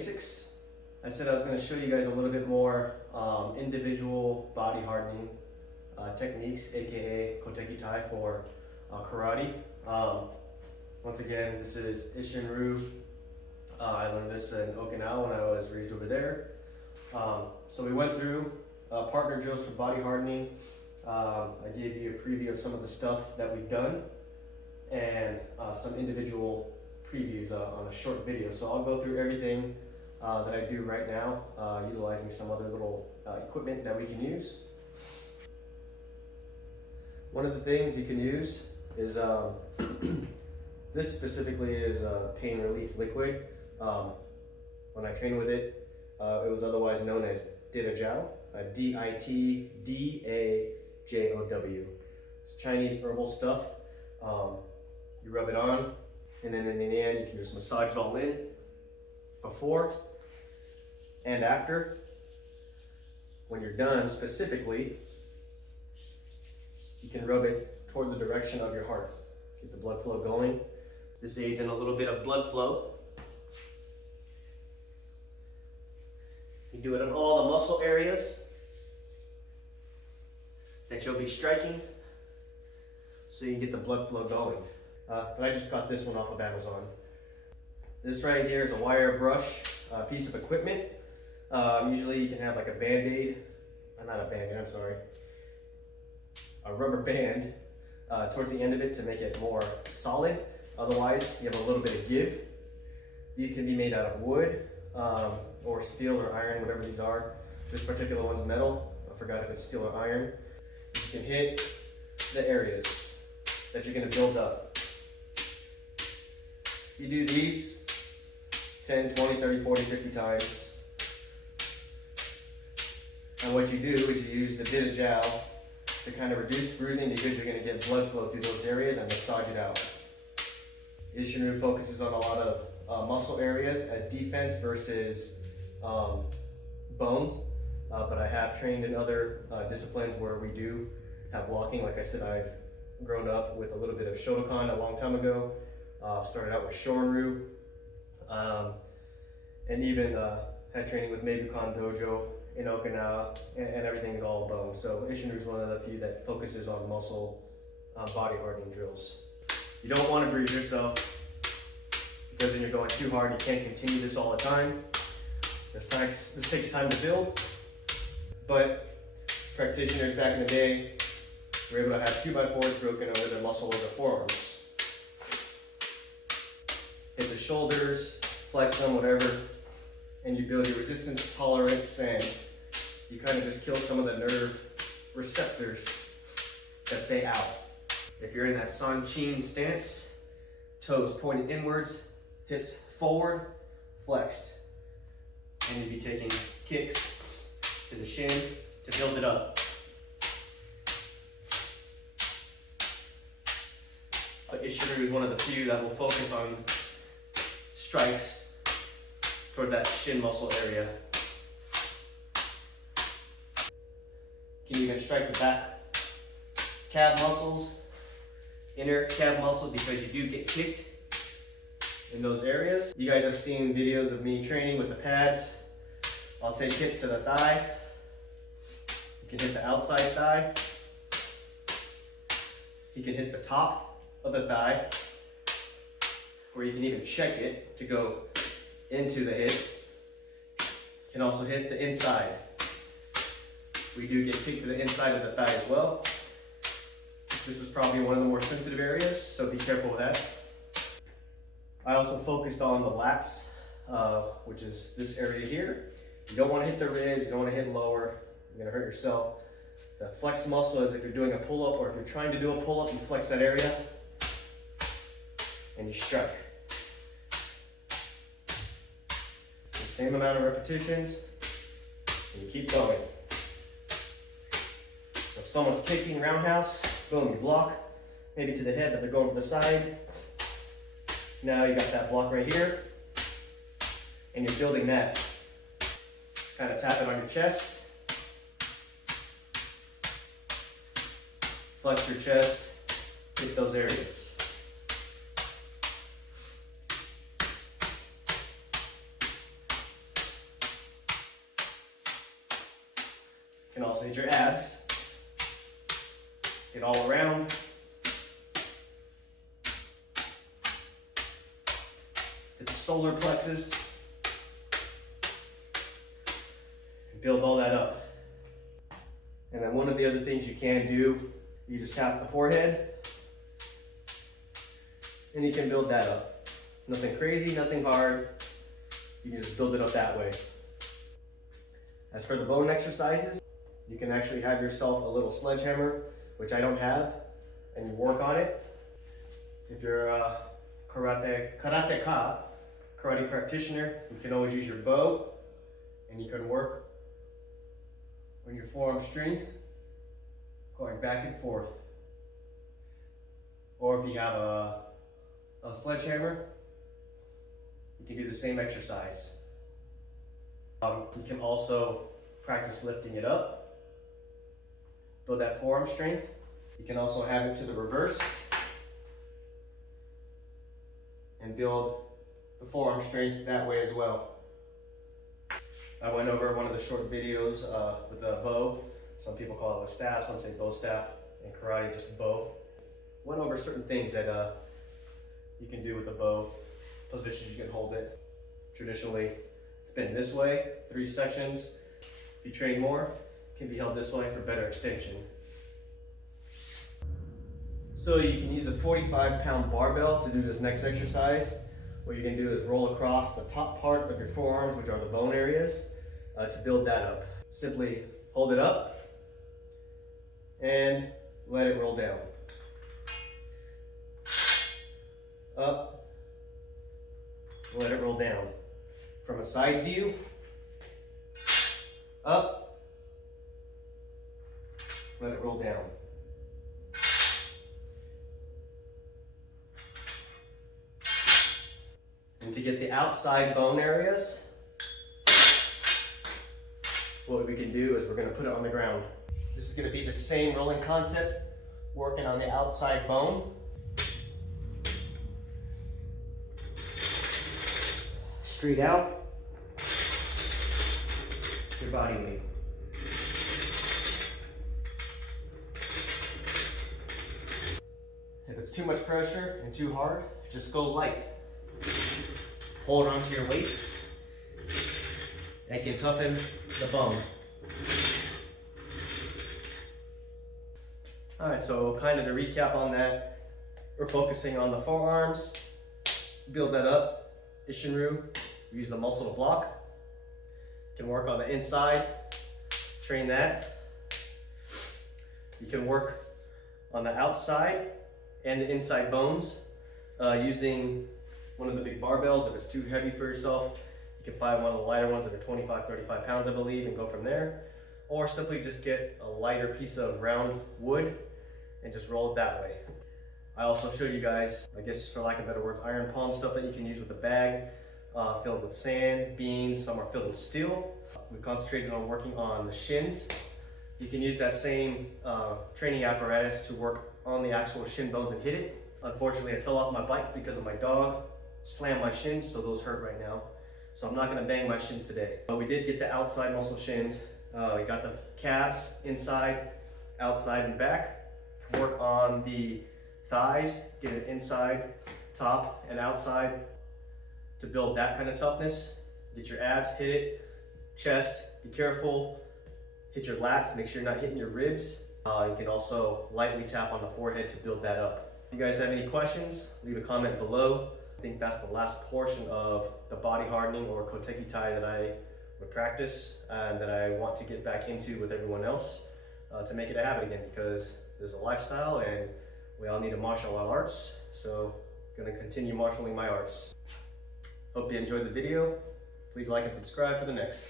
basics. I said I was going to show you guys a little bit more individual body hardening techniques, aka Kotekitai for karate. Once again, this is isshinryu. I learned this in Okinawa when I was raised over there. So we went through partner drills for body hardening. I gave you a preview of some of the stuff that we've done and some individual previews on a short video. So I'll go through everything that I do right now, utilizing some other little equipment that we can use. One of the things you can use is, this specifically is a pain relief liquid. When I train with it, it was otherwise known as Ditdajow, D-I-T-D-A-J-O-W. It's Chinese herbal stuff. You rub it on, and then in the end, you can just massage it all in before and after. When you're done, specifically, you can rub it toward the direction of your heart. Get the blood flow going. This aids in a little bit of blood flow. You do it on all the muscle areas that you'll be striking so you can get the blood flow going. But I just got this one off of Amazon. This right here is a wire brush piece of equipment. Usually you can have like a Band-Aid, not a Band-Aid, I'm sorry, a rubber band towards the end of it to make it more solid. Otherwise, you have a little bit of give. These can be made out of wood or steel or iron, whatever these are. This particular one's metal. I forgot if it's steel or iron. You can hit the areas that you're going to build up. You do these 10, 20, 30, 40, 50 times. And what you do is you use the Ditdajow to kind of reduce bruising because you're going to get blood flow through those areas and massage it out. Isshinryu focuses on a lot of muscle areas as defense versus bones, but I have trained in other disciplines where we do have blocking. Like I said, I've grown up with a little bit of Shotokan a long time ago. Started out with isshinryu, and even had training with Meibukan Dojo in Okinawa, and everything's all bone. So isshinryu is one of the few that focuses on muscle body hardening drills. You don't want to bruise yourself because then you're going too hard. You can't continue this all the time. This takes time to build, but practitioners back in the day were able to have 2x4s broken over their muscle or their forearms. Hit the shoulders, flex them, whatever, and you build your resistance tolerance, and you kind of just kill some of the nerve receptors that say ow. If you're in that San Chin stance, toes pointed inwards, hips forward, flexed, and you'd be taking kicks to the shin to build it up. But isshinryu is one of the few that will focus on strikes toward that shin muscle area. You can strike the back calf muscles, inner calf muscles, because you do get kicked in those areas. You guys have seen videos of me training with the pads. I'll take hits to the thigh. You can hit the outside thigh. You can hit the top of the thigh, or you can even check it to go into the hip. You can also hit the inside. We do get kicked to the inside of the thigh as well. This is probably one of the more sensitive areas, so be careful with that. I also focused on the lats, which is this area here. You don't want to hit the ribs, you don't want to hit lower, you're going to hurt yourself. The flex muscle is if you're doing a pull-up, or if you're trying to do a pull-up, you flex that area and you strike. The same amount of repetitions, and you keep going. So if someone's kicking roundhouse, boom, you block, maybe to the head, but they're going to the side. Now you got that block right here, and you're building that. Kind of tap it on your chest. Flex your chest, hit those areas. also hit your abs. Get all around. Hit the solar plexus. And build all that up. And then one of the other things you can do, you just tap the forehead and you can build that up. Nothing crazy, nothing hard. You can just build it up that way. As for the bone exercises, you can actually have yourself a little sledgehammer, which I don't have, and you work on it. If you're a karate practitioner, you can always use your bow, and you can work on your forearm strength, going back and forth. Or if you have a sledgehammer, you can do the same exercise. You can also practice lifting it up, build that forearm strength. You can also have it to the reverse and build the forearm strength that way as well. I went over one of the short videos with the bow. Some people call it a staff, some say bow staff, in karate just bow. Went over certain things that you can do with the bow, positions you can hold it. Traditionally, it's been this way, 3 sections. If you train more, it can be held this way for better extension. So you can use a 45-pound barbell to do this next exercise. What you can do is roll across the top part of your forearms, which are the bone areas, to build that up. Simply hold it up and let it roll down. Up, let it roll down. From a side view, up, let it roll down. And to get the outside bone areas, what we can do is we're going to put it on the ground. This is going to be the same rolling concept, working on the outside bone. Straight out, your body weight. If it's too much pressure and too hard, just go light. Hold on to your weight. That can toughen the bone. Alright, so kind of to recap on that, we're focusing on the forearms, build that up, isshinryu, use the muscle to block. You can work on the inside, train that. You can work on the outside and the inside bones using one of the big barbells. If it's too heavy for yourself, you can find one of the lighter ones that are 25, 35 pounds, I believe, and go from there. Or simply just get a lighter piece of round wood and just roll it that way. I also showed you guys, I guess for lack of better words, iron palm stuff that you can use with a bag filled with sand, beans, some are filled with steel. We concentrated on working on the shins. You can use that same training apparatus to work on the actual shin bones and hit it. Unfortunately, I fell off my bike because of my dog, slammed my shins, so those hurt right now. So I'm not gonna bang my shins today. But we did get the outside muscle shins. We got the calves, inside, outside, and back. Work on the thighs, get it inside, top, and outside to build that kind of toughness. Get your abs, hit it, chest, be careful. Hit your lats, make sure you're not hitting your ribs. You can also lightly tap on the forehead to build that up. If you guys have any questions, leave a comment below. I think that's the last portion of the body hardening or Kotekitai that I would practice and that I want to get back into with everyone else to make it a habit again, because there's a lifestyle and we all need to martial our arts. So I'm gonna continue marshaling my arts. Hope you enjoyed the video. Please like and subscribe for the next.